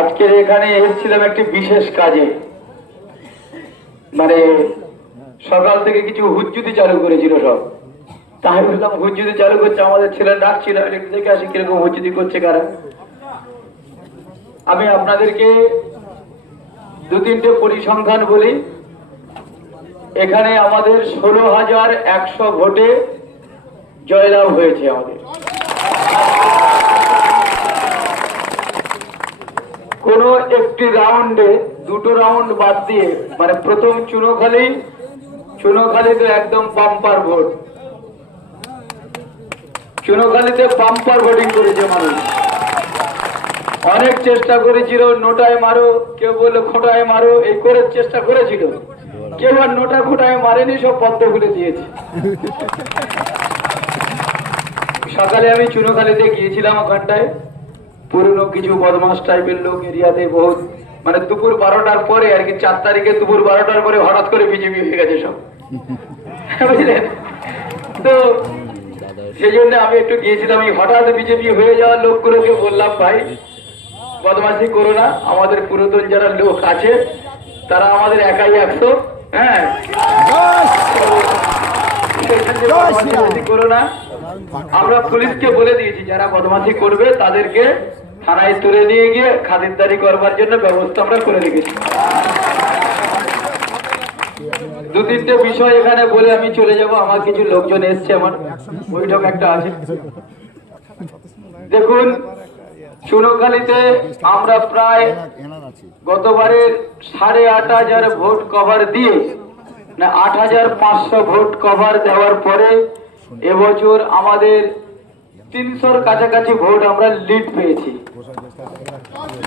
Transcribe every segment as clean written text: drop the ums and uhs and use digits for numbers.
আজকের এখানে এসেছিলাম একটি বিশেষ কাজে, মানে সকাল থেকে কিছু হুজ্জুতি চালু করেছিল সব। তাই বললাম হুজ্জুতি চালু করছে, আমাদের ছেলে ডাকছিল একটু দেখে আসি কিরকম হুজ্জুতি করছে কারা। আমি আপনাদেরকে দু তিনটে পরিসংখ্যান বলি। এখানে আমাদের 16,100 ভোটে জয়লাভ হয়েছে। আমাদের কোন একটি রাউন্ডে, দুটো রাউন্ড বাদ দিয়ে, মানে প্রথম চুনোখালীতে একদম বাম্পার ভোট। চুনোখালীতে বাম্পার ভোটিং করেছে মানুষ। অনেক চেষ্টা করেছিল, নোটায় মারো, কেউ বললো খোঁটায় মারো, এই করে চেষ্টা করেছিল। কেউ আর নোটা খোঁটায় মারেনি, সব পদ্ম খুলে দিয়েছে। সকালে আমি চুনোখালীতে গিয়েছিলাম, ওখানটায় পুরনো কিছু বদমাস টাইপের লোক এরিয়াতে বহুত, মানে দুপুর 12টার পরে আর কি, 4 তারিখে দুপুর 12টার পরে হঠাৎ করে বিজেপি হয়ে গেছে সব, বুঝলেন তো। সেই জন্য আমি একটু গিয়েছিলাম। এই হঠাৎ বিজেপি হয়ে যাওয়ার লোকগুলোকে বললাম, ভাই বদমাশি করো না, আমাদের পুরাতন যারা লোক আছে তারা আমাদের একাই 100, হ্যাঁ বদমাশি করো না। আমরা পুলিশকে বলে দিয়েছি যারা বদমাশি করবে তাদেরকে থানায় তুলে নিয়ে গিয়ে খাতিরদারি করবার জন্য ব্যবস্থা আমরা করে রেখেছি। দু তিনটে বিষয় এখানে বলে আমি চলে যাব। আমার কিছু লোকজন এসছে, আমার বৈঠক একটা আছে। দেখুন, চুনোখালীতে আমরা প্রায় গতবারের 8,500 ভোট কভার দিয়ে, না 8,500 ভোট কভার দেওয়ার পরে এবছর আমাদের 300-র কাছাকাছি ভোট আমরা লিড পেয়েছি।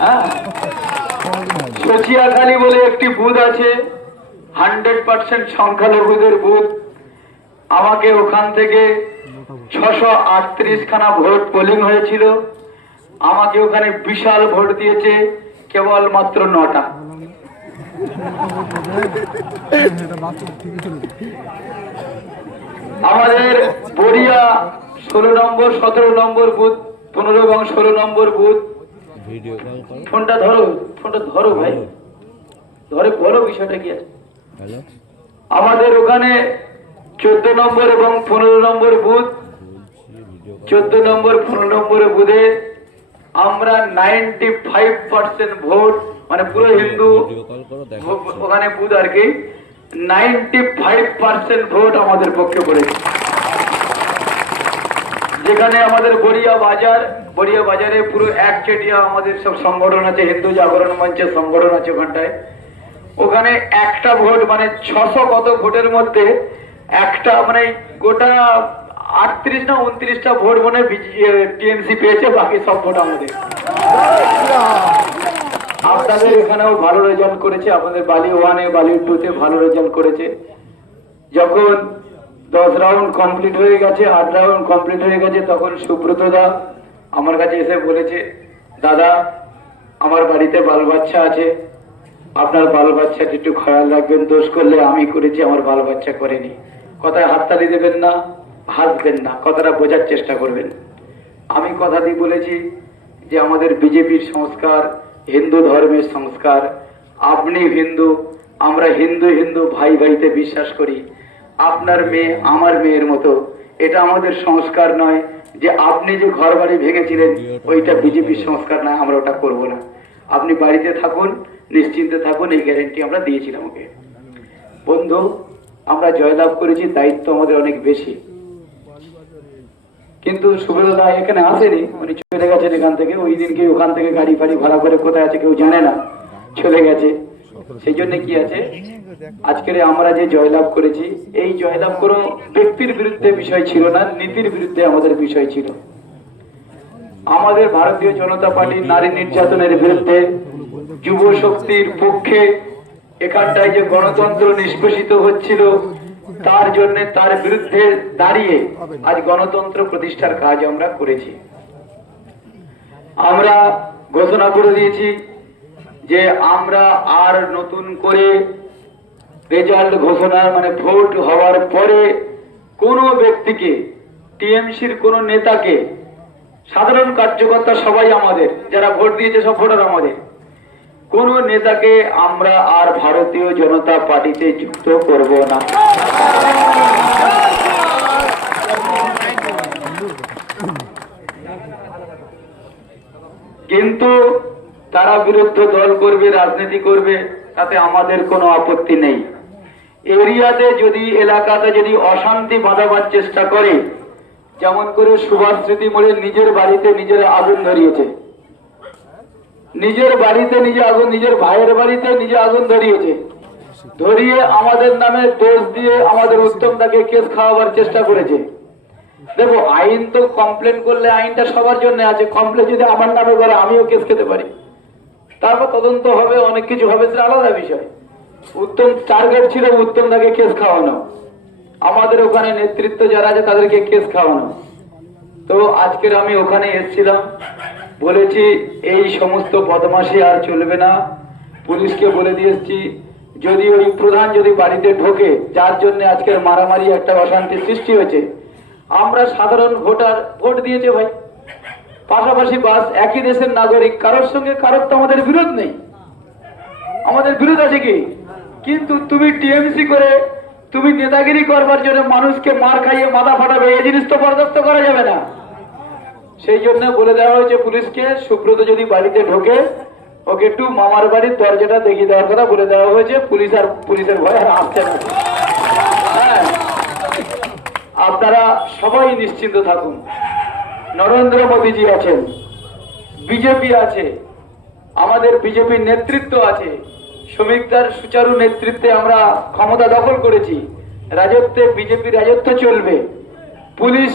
হ্যাঁ, সচিয়াখালী বলে একটি বুথ আছে, 100% সংখ্যালঘুদের বুথ। আমাকে ওখান থেকে 638 খানা ভোট পোলিং হয়েছিল। আমাকে ওখানে বিশাল ভোট দিয়েছে কেবল মাত্র 9টা। আমাদের বড়িয়া 16 নম্বর 17 নম্বর বুথ, 15 এবং 16 নম্বর বুথ। ফোনটা ধরো ভাই, ধরে বলো বিষয়টা কি আছে। আমাদের ওখানে 14 নম্বর এবং 15 নম্বর বুথ। 14 নম্বর 15 নম্বর বুথে আমরা 95% ভোট, মানে পুরো হিন্দু ওখানে বুথ আর কি, 95% ভোট আমাদের পক্ষে পড়েছে। যেখানে আমাদের বড়িয়া বাজারে পুরো একচেটিয়া আমাদের সব সংগঠন আছে, হিন্দু জাগরণ মঞ্চের সংগঠন আছে ওখানটায়। ওখানে একটা ভোট, মানে 600 কত ভোটের মধ্যে একটা, মানে গোটা 38 না 29টা ভোট মানে টিএমসি পেয়েছে, বাকি সব ভোট আমাদের। আপনাদের এখানেও ভালো রেজাল্ট করেছে, আপনাদের বালি 1-এ বালি 2-তে ভালো রেজাল্ট করেছে। যখন 10 রাউন্ড কমপ্লিট হয়ে গেছে, 8 রাউন্ড কমপ্লিট হয়ে গেছে, তখন সুব্রত দা আমার কাছে এসে বলেছে, দাদা আমার বাড়িতে বাল বাচ্চা আছে, আপনার বাল বাচ্চাটি একটু খেয়াল রাখবেন, দোষ করলে আমি করেছি, আমার বাল বাচ্চা করেনি। কথায় হাততালি দেবেন না, হাসবেন না, কথাটা বোঝার চেষ্টা করবেন। আমি কথা দিয়ে বলেছি যে আমাদের বিজেপির সংস্কার হিন্দু ধর্মের সংস্কার। আপনি হিন্দু, আমরা হিন্দু ভাই ভাইতে বিশ্বাস করি। আপনার মেয়ে আমার মেয়ের মতো, এটা আমাদের সংস্কার নয়। যে আপনি যে ঘর বাড়ি ভেঙেছিলেন ওইটা বিজেপির সংস্কার নয়, আমরা ওটা করব না। আপনি বাড়িতে থাকুন, নিশ্চিন্তে থাকুন, এই গ্যারেন্টি আমরা দিয়েছিলাম ওকে। বন্ধু, আমরা জয়লাভ করেছি, দায়িত্ব আমাদের অনেক বেশি। কিন্তু সুব্রত দা এখানে আসেনি, উনি চলে গেছেন এখান থেকে। ওই দিনকে ওখান থেকে গাড়ি ফাড়ি ভাড়া করে কোথায় আছে কেউ জানে না, চলে গেছে। সেই জন্য কি আছে, আজকের আমরা যে জয়লাভ করেছি, এই জয়লাভ কোনো ব্যক্তির বিরুদ্ধে বিষয় ছিল না, নীতির বিরুদ্ধে আমাদের বিষয় ছিল। আমাদের ভারতীয় জনতা পার্টি নারী নির্যাতনের বিরুদ্ধে, যুব শক্তির পক্ষে, এখানটায় যে গণতন্ত্র নিষ্পেষিত হচ্ছিল তার জন্য, তার বিরুদ্ধে দাঁড়িয়ে আজ গণতন্ত্র প্রতিষ্ঠার কাজ আমরা করেছি। আমরা ঘোষণা করে দিয়েছি যে আমরা আর নতুন করে রেজাল্ট ঘোষণা, মানে ভোট হওয়ার পরে কোনো ব্যক্তিকে, টিএমসির কোনো নেতাকে, সাধারণ কার্যকর্তা সবাই আমাদের, যারা ভোট দিয়েছে সব ভোটার আমাদের, কোন নেতাকে আমরা আর ভারতীয় জনতা পার্টিতে যুক্ত করব না। কিন্তু তারা বিরুদ্ধ দল করবে, রাজনীতি করবে, তাতে আমাদের কোনো আপত্তি নেই। এরিয়াতে যদি, এলাকাতে যদি অশান্তি বাঁধাবার চেষ্টা করে, যেমন করে সুভাষ স্মৃতি মোড়ে নিজের বাড়িতে নিজের আগুন ধরিয়েছে, নিজের বাড়িতে নিজে আগুন, নিজের ভাইয়ের বাড়িতে নিজে আগুন ধরিয়েছে, ধরিয়ে আমাদের নামে দোষ দিয়ে আমাদের উত্তমদাকে কেস খাওয়াবার চেষ্টা করেছে। দেখো, আইন তো কমপ্লেন করলে আইনটা সবার জন্য আছে। কমপ্লেন যদি আমার নামে করে আমিও কেস খেতে পারি, তারপর তদন্ত হবে, অনেক কিছু হবে, সেটা আলাদা বিষয়। উত্তম টার্গেট ছিল উত্তমদাকে কেস খাওয়ানো, আমাদের ওখানে নেতৃত্ব যারা আছে তাদেরকে কেস খাওয়ানো। তো আজকের আমি ওখানে এসেছিলাম, বলেছি এই সমস্ত বদমাশি আর চলবে না। পুলিশকে বলে দিয়েছি, যদি ওই প্রধান যদি বাড়িতে ঢোকে, যার জন্য আজকের মারামারি একটা অশান্তি সৃষ্টি হয়েছে, আমরা সাধারণ ভোটার, ভোট দিয়েছে ভাই, পাশাপাশি বাস, একই দেশের নাগরিক, কারোর সঙ্গে কারোর তো আমাদের বিরোধ নেই। আমাদের বিরোধ আছে কি? কিন্তু তুমি টিএমসি করে তুমি নেতাগিরি করবার জন্য মানুষকে মার খাইয়ে মাথা ফাটাবে, এই জিনিস তো বরদাস্ত করা যাবে না। সেই জন্য বলে দেওয়া হয়েছে পুলিশকে, সুব্রত যদি বাড়িতে ঢোকে ওকে একটু মামার বাড়ির দরজাটা দেখিয়ে দেওয়ার কথা বলে দেওয়া হয়েছে। পুলিশের ভয় আর আসছে না। হ্যাঁ, আপনারা সবাই নিশ্চিন্ত থাকুন। নরেন্দ্র মোদীজি আছেন, বিজেপি আছে, আমাদের বিজেপির নেতৃত্ব আছে, শ্রমিকদের সুচারু নেতৃত্বে আমরা ক্ষমতা দখল করেছি, রাজত্বে বিজেপি রাজত্ব চলবে, পুলিশ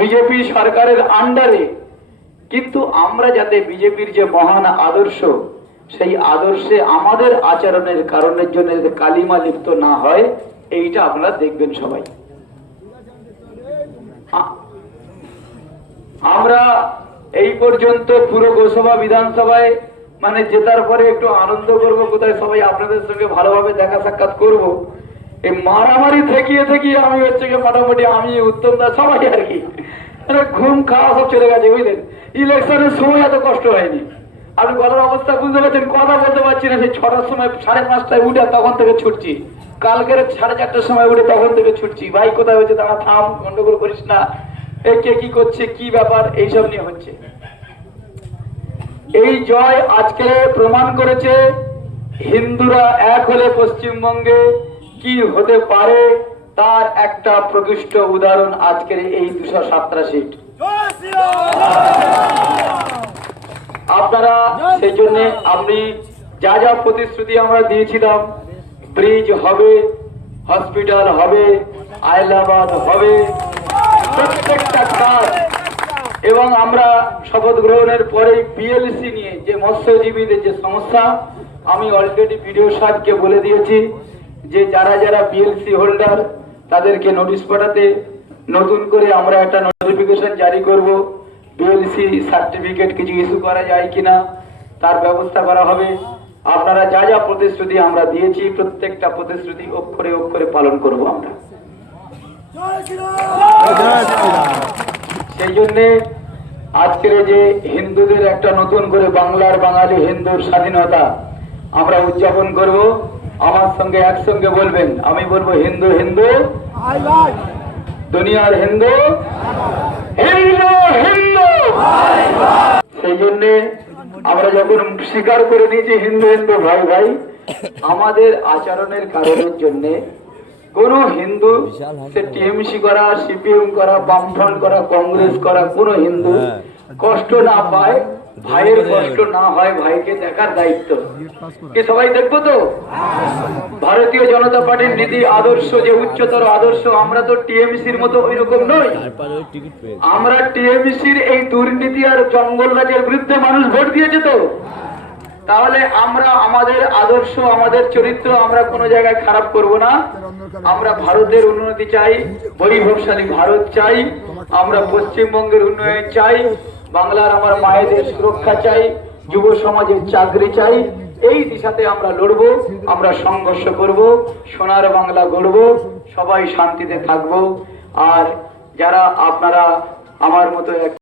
বিজেপি সরকারের আন্ডারে। কিন্তু আমরা যাতে বিজেপির যে মহান আদর্শ, সেই আদর্শে আমাদের আচরণের কারণের জন্য কালিমা লিপ্ত না হয়, এইটা আপনারা দেখবেন সবাই। আমরা এই পর্যন্ত পুরো গোসভা বিধানসভায় মানে জেতার পরে একটু আনন্দ করবো, কোথায় সবাই আপনাদের সঙ্গে ভালোভাবে দেখা সাক্ষাৎ করব। এই মারামারি থেকিয়ে আমি হচ্ছে মোটামুটি আমি উত্তমদা সবাই আর কি ঘুম খাওয়া সব চলে গেছে, বুঝলেন। ইলেকশনের সময় এত কষ্ট হয়নি। আপনি গলার অবস্থা বুঝতে পারছেন, কথা বলতে পারছি না। সেই 6টার সময়, 5:30টায় উঠে তখন থেকে ছুটছি, কালকের 4:30টার সময় উঠে তখন থেকে ছুটছি। ভাই কোথায় হচ্ছে, তারা থাম, গন্ডগোল করিস না, এ কে কি করছে, কি ব্যাপার, এইসব নিয়ে হচ্ছে। এই জয় আজকে প্রমাণ করেছে হিন্দুরা এক হলে পশ্চিমবঙ্গে কি হতে পারে, তার একটা প্রকৃষ্ট উদাহরণ আজকের এই 217টা সিট। আপনারা সেই জন্য আমি যা যা প্রতিশ্রুতি আমরা দিয়েছিলাম, ব্রিজ হবে, হসপিটাল হবে, আইলাবাদ হবে, প্রত্যেকটা কাজ, এবং আমরা শপথ গ্রহণের পরে পিএলসি নিয়ে যে মৎস্যজীবীদের যে সমস্যা, আমি অলরেডি বিডিও সাহেবকে বলে দিয়েছি যে যারা যারা পিএলসি হোল্ডার তাদেরকে নোটিশ পাঠাতে, নতুন করে আমরা একটা নোটিফিকেশন জারি করব, পিএলসি সার্টিফিকেট কিছু ইস্যু করা যায় কিনা তার ব্যবস্থা করা হবে। আপনারা যা যা প্রতিশ্রুতি আমরা দিয়েছি, প্রত্যেকটা প্রতিশ্রুতি অক্ষরে অক্ষরে পালন করব আমরা। সেই জন্যে আজকের যে হিন্দুদের একটা নতুন করে বাংলার বাঙালি হিন্দুর স্বাধীনতা আমরা উদযাপন করব। আমার সঙ্গে একসঙ্গে বলবেন, আমি বলবো হিন্দু হিন্দু, দুনিয়ার হিন্দু হিন্দু হিন্দু। সেই জন্যে আমরা যখন স্বীকার করে নিয়েছি হিন্দু হিন্দু ভাই ভাই, আমাদের আচরণের কারণের জন্য কোন হিন্দু, সে টিএমসি করা, সিপিএম করা, বামফ্রন্ট করা, কংগ্রেস করা, কোন হিন্দু কষ্ট না পায়, ভাইয়ের কষ্ট না হয়, ভাইকে দেখার দায়িত্ব কি সবাই দেখবো তো। ভারতীয় জনতা পার্টির নীতি আদর্শ যে উচ্চতর আদর্শ, আমরা তো টিএমসির মতো ওই রকম নই। আমরা টিএমসির এই দুর্নীতি আর জঙ্গল রাজের বিরুদ্ধে মানুষ ভোট দিয়েছে তো, তাহলে আমরা আমাদের আদর্শ, আমাদের চরিত্র আমরা কোনো জায়গায় খারাপ করব না। আমরা ভারতের উন্নতি চাই, বৈভবশালী ভারত চাই, আমরা পশ্চিমবঙ্গের উন্নয়ন চাই, বাংলার আমার মায়েদের সুরক্ষা চাই, যুব সমাজের চাকরি চাই। এই দিশাতে আমরা লড়বো, আমরা সংঘর্ষ করব, সোনার বাংলা গড়ব, সবাই শান্তিতে থাকবো। আর যারা আপনারা আমার মতো